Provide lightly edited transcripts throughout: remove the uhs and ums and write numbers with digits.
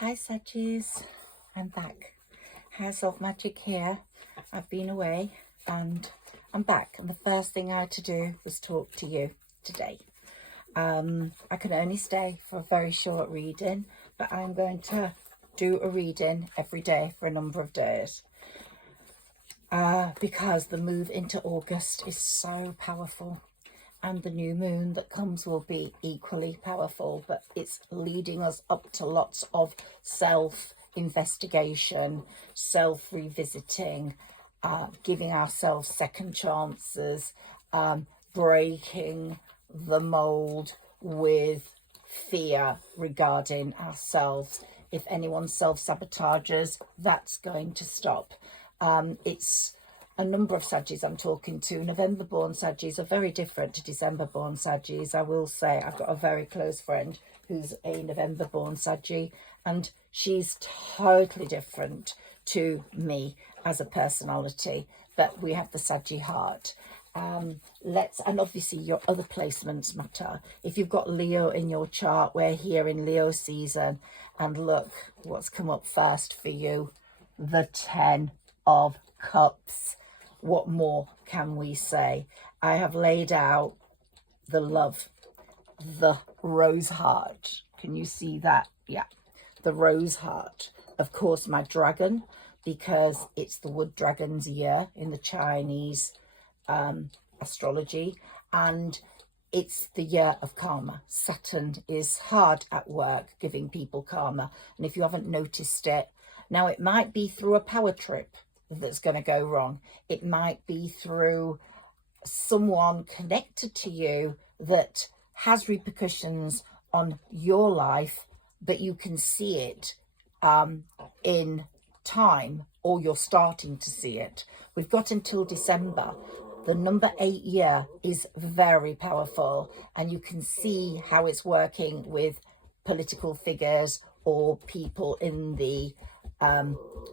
Hi Saggis, I'm back. Higherself magic here. I've been away and I'm back, and the first thing I had to do was talk to you today. I can only stay for a very short reading, but I'm going to do a reading every day for a number of days because the move into August is so powerful. And the new moon that comes will be equally powerful, but it's leading us up to lots of self-investigation, self-revisiting, giving ourselves second chances, breaking the mold with fear regarding ourselves. If anyone self-sabotages, that's going to stop. It's a number of Saggis I'm talking to. November born Saggis are very different to December born Saggis. I will say I've got a very close friend who's a November born Saggi, and she's totally different to me as a personality, but we have the Saggi heart. And obviously your other placements matter. If you've got Leo in your chart, we're here in Leo season, and look what's come up first for you, the 10 of Cups. What more can we say? I have laid out the love, the rose heart. Can you see that? Yeah, the rose heart. Of course, my dragon, because it's the wood dragon's year in the Chinese astrology, and it's the year of karma. Saturn is hard at work giving people karma, and if you haven't noticed it, now it might be through a power trip that's going to go wrong. It might be through someone connected to you that has repercussions on your life, but you can see it in time, or you're starting to see it. We've got until December. The number 8 year is very powerful, and you can see how it's working with political figures or people in the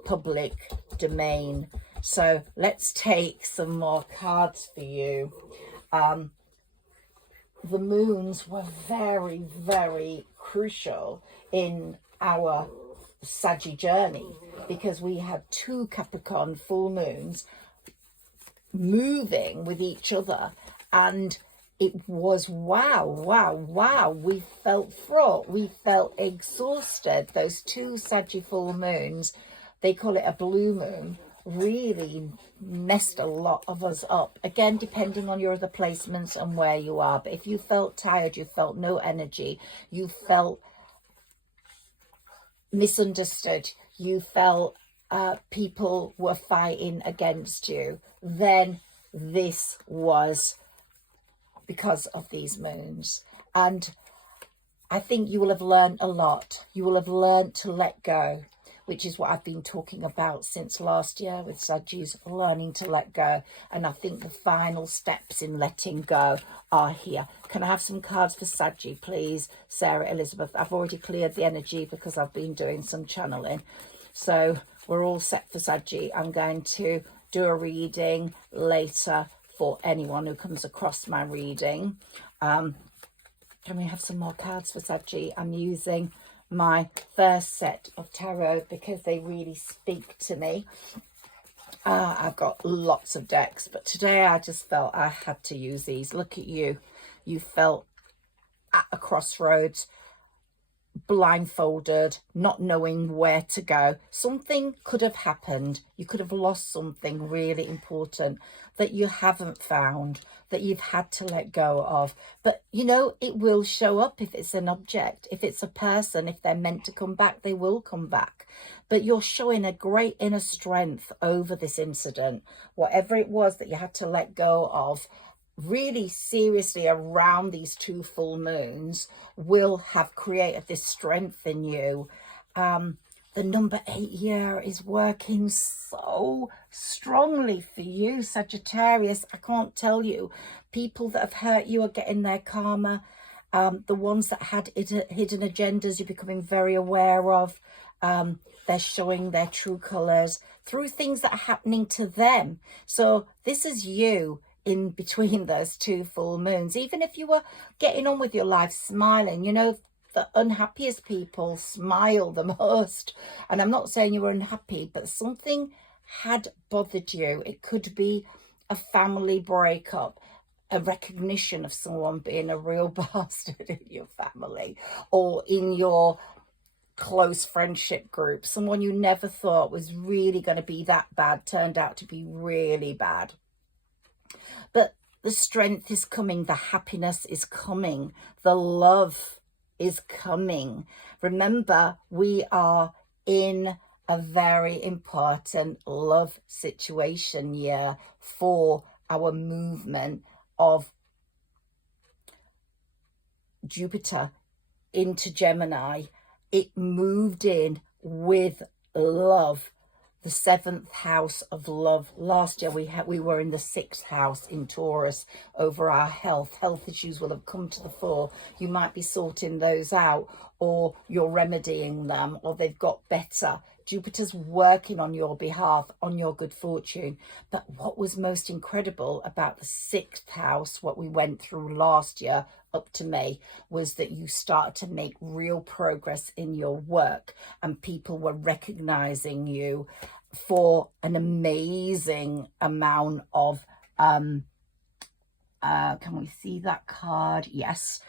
public domain. So let's take some more cards for you. The moons were very, very crucial in our Saggy journey, because we had 2 Capricorn full moons moving with each other, and it was wow. We felt fraught, we felt exhausted. Those 2 Saggy full moons, they call it a blue moon, really messed a lot of us up. Again, depending on your other placements and where you are. But if you felt tired, you felt no energy, you felt misunderstood, you felt people were fighting against you, then this was because of these moons. And I think you will have learned a lot. You will have learned to let go, which is what I've been talking about since last year with Saggis, learning to let go. And I think the final steps in letting go are here. Can I have some cards for Saggi, please? Sarah Elizabeth. I've already cleared the energy because I've been doing some channeling. So we're all set for Saggi. I'm going to do a reading later for anyone who comes across my reading. Can we have some more cards for Saggi? I'm using my first set of tarot because they really speak to me. I've got lots of decks, but today I just felt I had to use these. Look at you. You felt at a crossroads, blindfolded, not knowing where to go. Something could have happened. You could have lost something really important that you haven't found, that you've had to let go of. But you know, it will show up. If it's an object, if it's a person, if they're meant to come back, they will come back. But you're showing a great inner strength over this incident, whatever it was that you had to let go of, really seriously around these 2 full moons, will have created this strength in you. The number 8 year is working so strongly for you, Sagittarius. I can't tell you. People that have hurt you are getting their karma. The ones that had hidden agendas, you're becoming very aware of. They're showing their true colours through things that are happening to them. So this is you in between those 2 full moons. Even if you were getting on with your life, smiling, you know, the unhappiest people smile the most. And I'm not saying you were unhappy, but something had bothered you. It could be a family breakup, a recognition of someone being a real bastard in your family, or in your close friendship group. Someone you never thought was really going to be that bad turned out to be really bad. But the strength is coming, the happiness is coming, the love is coming. Remember, we are in a very important love situation year for our movement of Jupiter into Gemini. It moved in with love, the 7th house of love. Last year we were in the 6th house in Taurus over our health. Health issues will have come to the fore. You might be sorting those out, or you're remedying them, or they've got better. Jupiter's working on your behalf, on your good fortune. But what was most incredible about the 6th house, what we went through last year up to May, was that you start to make real progress in your work, and people were recognizing you for an amazing amount of can we see that card? Yes.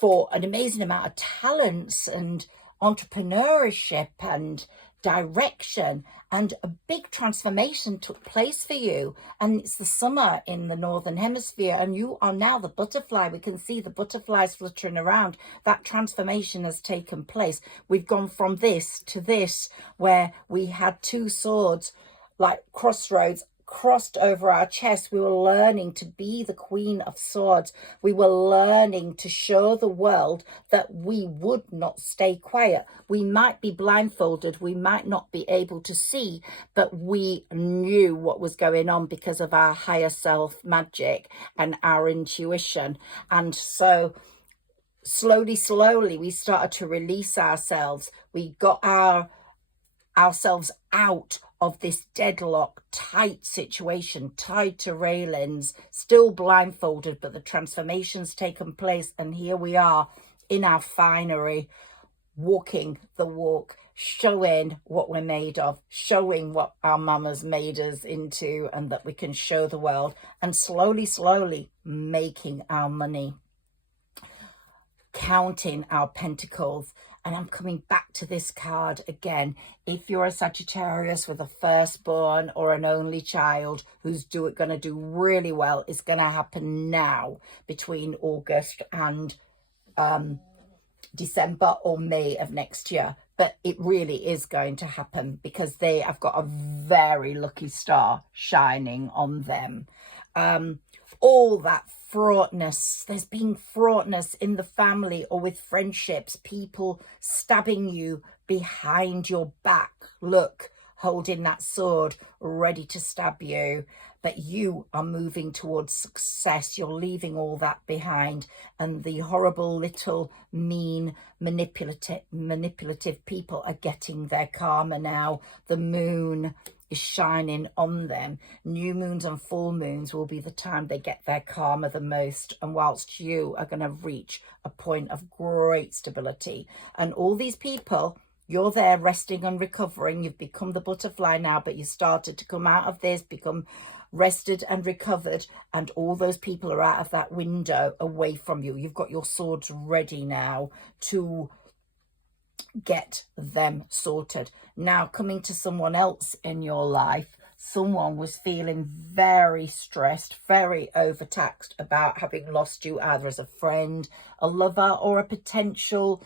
For an amazing amount of talents and entrepreneurship and direction, and a big transformation took place for you. And it's the summer in the northern hemisphere, and you are now the butterfly. We can see the butterflies fluttering around. That transformation has taken place. We've gone from this to this, where we had 2 swords like crossroads crossed over our chest. We were learning to be the Queen of Swords. We were learning to show the world that we would not stay quiet. We might be blindfolded, we might not be able to see, but we knew what was going on because of our higher self magic and our intuition. And so slowly we started to release ourselves. We got ourselves out of this deadlock, tight situation, tied to railings, still blindfolded, but the transformation's taken place. And here we are in our finery, walking the walk, showing what we're made of, showing what our mamas made us into, and that we can show the world, and slowly making our money, counting our pentacles. And I'm coming back to this card again. If you're a Sagittarius with a firstborn or an only child who's going to do really well, it's going to happen now between August and December or May of next year. But it really is going to happen because they have got a very lucky star shining on them. All that fraughtness, there's been fraughtness in the family or with friendships, people stabbing you behind your back. Look, holding that sword, ready to stab you. But you are moving towards success. You're leaving all that behind. And the horrible, little, mean, manipulative people are getting their karma now. The moon is shining on them. New moons and full moons will be the time they get their karma the most. And whilst you are going to reach a point of great stability. And all these people, you're there resting and recovering. You've become the butterfly now, but you started to come out of this, become rested and recovered, and all those people are out of that window away from you. You've got your swords ready now to get them sorted. Now, coming to someone else in your life, someone was feeling very stressed, very overtaxed about having lost you either as a friend, a lover, or a potential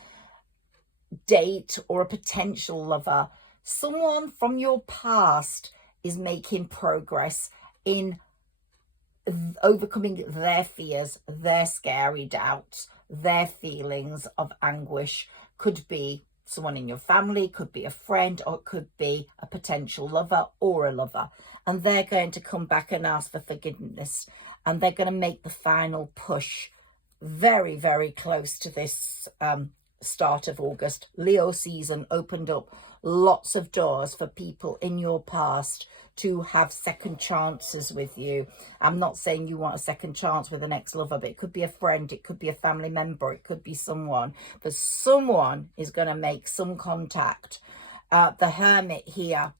date or a potential lover. Someone from your past is making progress in overcoming their fears, their scary doubts, their feelings of anguish. Could be someone in your family, could be a friend, or it could be a potential lover or a lover. And they're going to come back and ask for forgiveness. And they're going to make the final push very, very close to this start of August. Leo season opened up lots of doors for people in your past to have second chances with you. I'm not saying you want a second chance with an ex-lover, but it could be a friend, it could be a family member, it could be someone. But someone is going to make some contact. The Hermit here,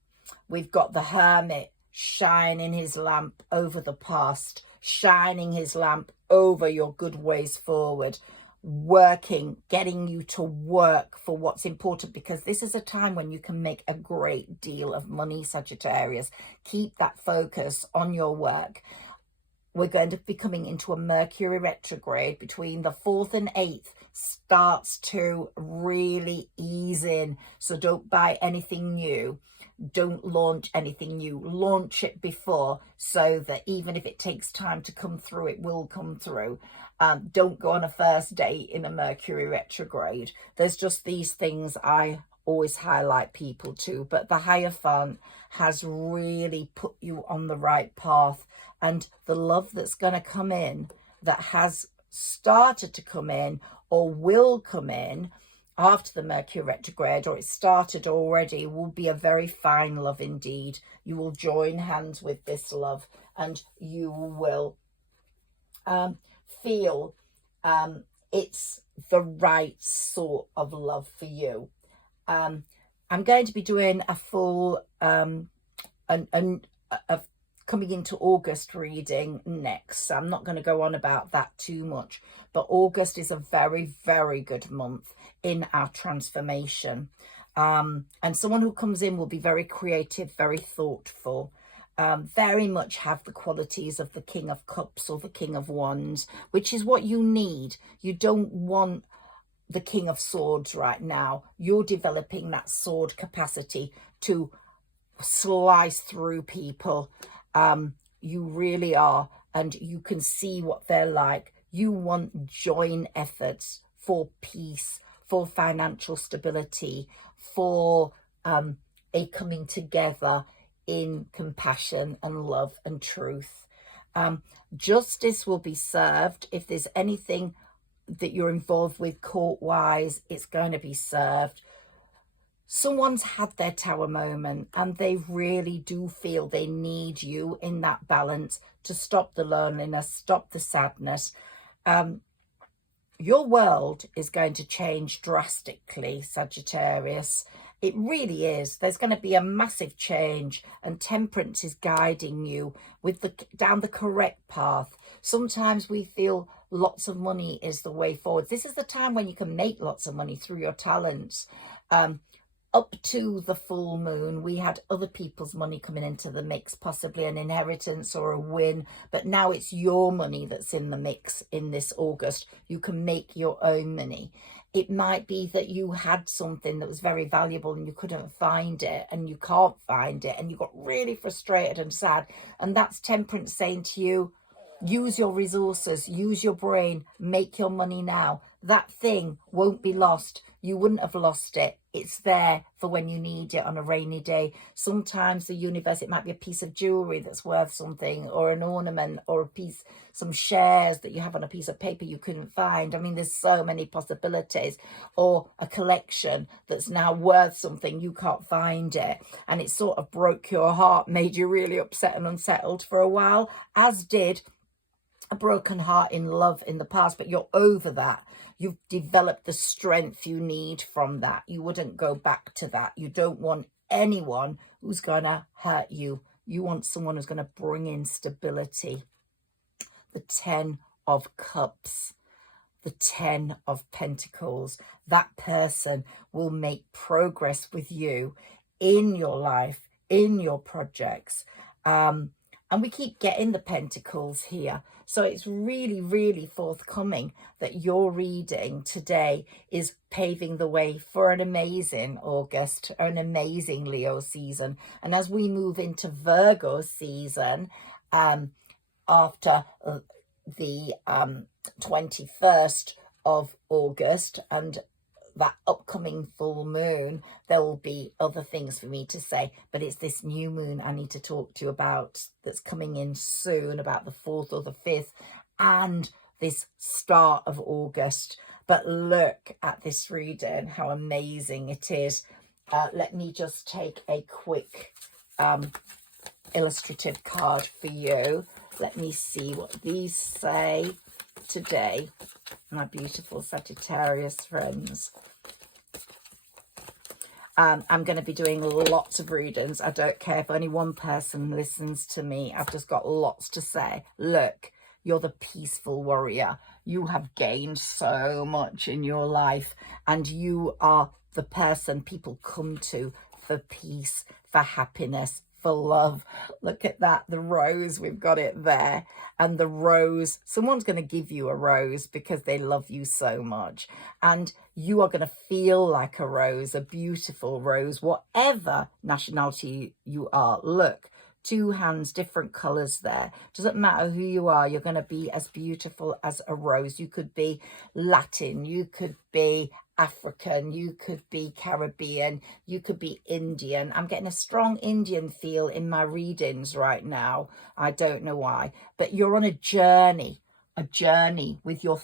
we've got the Hermit shining his lamp over the past, shining his lamp over your good ways forward, working, getting you to work for what's important, because this is a time when you can make a great deal of money, Sagittarius. Keep that focus on your work. We're going to be coming into a Mercury retrograde between the 4th and 8th, starts to really ease in. So don't buy anything new. Don't launch anything new. Launch it before, so that even if it takes time to come through, it will come through. Don't go on a first date in a Mercury retrograde. There's just these things I always highlight people to, but the Hierophant has really put you on the right path, and the love that's going to come in, that has started to come in or will come in after the Mercury retrograde, or it started already, will be a very fine love indeed. You will join hands with this love, and you will feel it's the right sort of love for you. I'm going to be doing a full coming into August reading next. So I'm not going to go on about that too much, but August is a very, very good month in our transformation. And someone who comes in will be very creative, very thoughtful, very much have the qualities of the King of Cups or the King of Wands, which is what you need. You don't want the King of Swords right now. You're developing that sword capacity to slice through people. You really are, and you can see what they're like. You want joint efforts for peace, for financial stability, for a coming together in compassion and love and truth. Justice will be served. If there's anything that you're involved with court-wise, it's going to be served. Someone's had their tower moment, and they really do feel they need you in that balance to stop the loneliness, stop the sadness. Your world is going to change drastically, Sagittarius. It really is. There's going to be a massive change, and Temperance is guiding you with down the correct path. Sometimes we feel lots of money is the way forward. This is the time when you can make lots of money through your talents. Up to the full moon, we had other people's money coming into the mix, possibly an inheritance or a win, but now it's your money that's in the mix in this August. You can make your own money. It might be that you had something that was very valuable and you couldn't find it, and you can't find it, and you got really frustrated and sad, and that's Temperance saying to you, use your resources, use your brain, make your money now. That thing won't be lost. You wouldn't have lost it. It's there for when you need it on a rainy day. Sometimes the universe, it might be a piece of jewelry that's worth something, or an ornament, or a piece, some shares that you have on a piece of paper you couldn't find. I mean, there's so many possibilities. Or a collection that's now worth something, you can't find it, and it sort of broke your heart, made you really upset and unsettled for a while, as did a broken heart in love in the past, but you're over that. You've developed the strength you need from that. You wouldn't go back to that. You don't want anyone who's going to hurt you. You want someone who's going to bring in stability. The 10 of Cups, the 10 of Pentacles. That person will make progress with you in your life, in your projects. And we keep getting the Pentacles here. So it's really, really forthcoming that your reading today is paving the way for an amazing August, an amazing Leo season. And as we move into Virgo season, after the 21st of August and that upcoming full moon, there will be other things for me to say, but it's this new moon I need to talk to you about that's coming in soon, about the 4th or the 5th, and this start of August. But look at this reading, how amazing it is. Let me just take a quick illustrative card for you. Let me see what these say today, my beautiful Sagittarius friends. I'm going to be doing lots of readings. I don't care if only one person listens to me. I've just got lots to say. Look, you're the peaceful warrior. You have gained so much in your life, and you are the person people come to for peace, for happiness, for love. Look at that, the rose, we've got it there. And the rose, someone's going to give you a rose because they love you so much. And you are going to feel like a rose, a beautiful rose, whatever nationality you are. Look, two hands, different colors there. Doesn't matter who you are, you're going to be as beautiful as a rose. You could be Latin, you could be African, you could be Caribbean, you could be Indian. I'm getting a strong Indian feel in my readings right now. I don't know why, but you're on a journey with your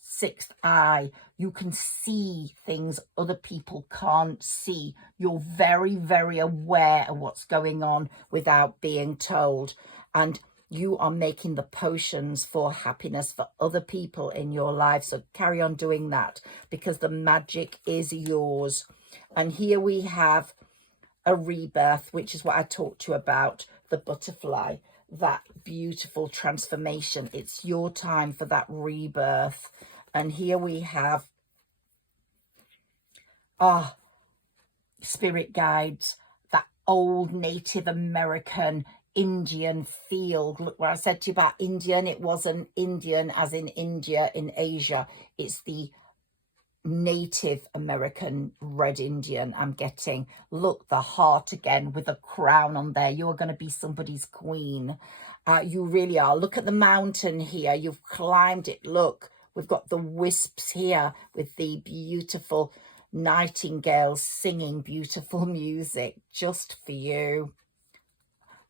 sixth eye. You can see things other people can't see. You're very, very aware of what's going on without being told. And you are making the potions for happiness for other people in your life. So carry on doing that, because the magic is yours. And here we have a rebirth, which is what I talked to you about, the butterfly, that beautiful transformation. It's your time for that rebirth. And here we have spirit guides, that old Native American Indian field. Look where I said to you about Indian, it wasn't Indian as in India in Asia. It's the Native American red Indian I'm getting. Look, the heart again with a crown on there. You're going to be somebody's queen. You really are. Look at the mountain here. You've climbed it. Look, we've got the wisps here with the beautiful nightingales singing beautiful music just for you.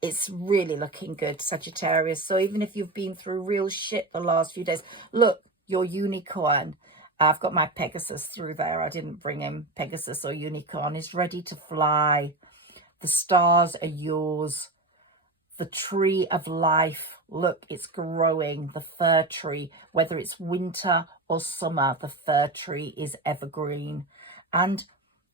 It's really looking good, Sagittarius. So even if you've been through real shit the last few days, look, your unicorn. I've got my Pegasus through there. I didn't bring him. Pegasus or unicorn is ready to fly. The stars are yours. The tree of life, look, it's growing. The fir tree, whether it's winter or summer, the fir tree is evergreen. And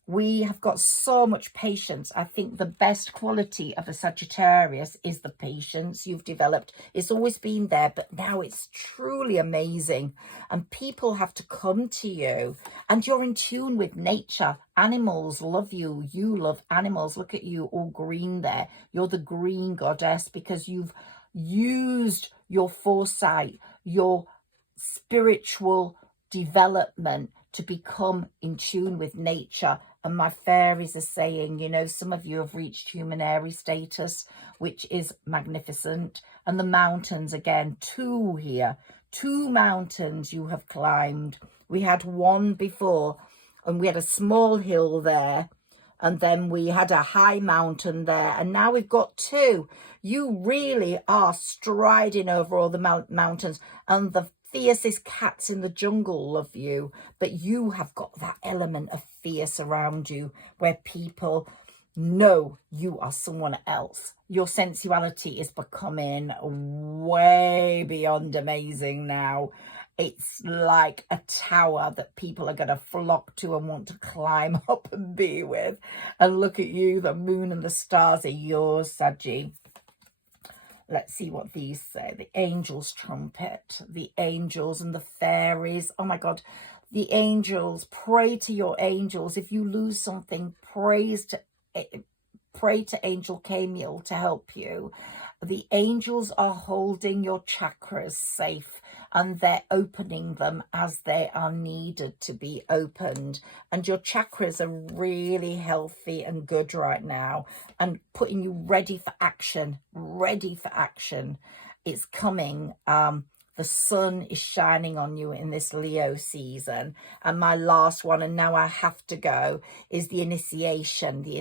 we have got so much patience. I think the best quality of a Sagittarius is the patience you've developed. It's always been there, but now it's truly amazing. And people have to come to you, and you're in tune with nature. Animals love you. You love animals. Look at you, all green there. You're the green goddess because you've used your foresight, your spiritual development to become in tune with nature. And my fairies are saying, you know, some of you have reached humanairy status, which is magnificent. And the mountains, again, two here, two mountains you have climbed. We had one before, and we had a small hill there, and then we had a high mountain there, and now we've got two. You really are striding over all the mountains, and the fiercest cats in the jungle love you, but you have got that element of fierce around you where people know you are someone else. Your sensuality is becoming way beyond amazing now. It's like a tower that people are going to flock to and want to climb up and be with. And look at you, the moon and the stars are yours, Saggy. Let's see what these say. The angel's trumpet, the angels and the fairies. Oh my God, the angels. Pray to your angels. If you lose something, pray to Angel Camille to help you. The angels are holding your chakras safe, and they're opening them as they are needed to be opened. And your chakras are really healthy and good right now, and putting you ready for action, ready for action. It's coming. The sun is shining on you in this Leo season. And my last one, and now I have to go, is the initiation, the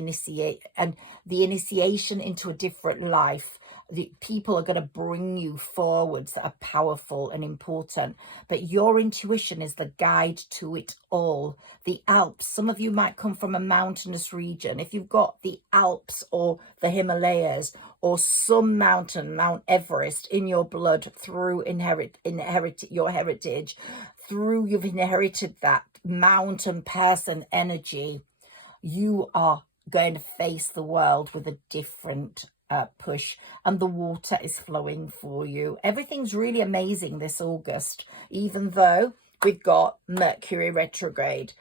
initiation into a different life. the people are going to bring you forwards that are powerful and important, but your intuition is the guide to it all. The Alps, some of you might come from a mountainous region. If you've got the Alps or the Himalayas or some mountain, Mount Everest, in your blood through your heritage, through you've inherited that mountain person energy, you are going to face the world with a different push, and the water is flowing for you. Everything's really amazing this August, even though we've got Mercury retrograde.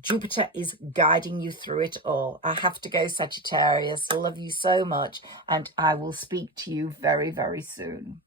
Jupiter is guiding you through it all. I have to go, Sagittarius. Love you so much, and I will speak to you very, very soon.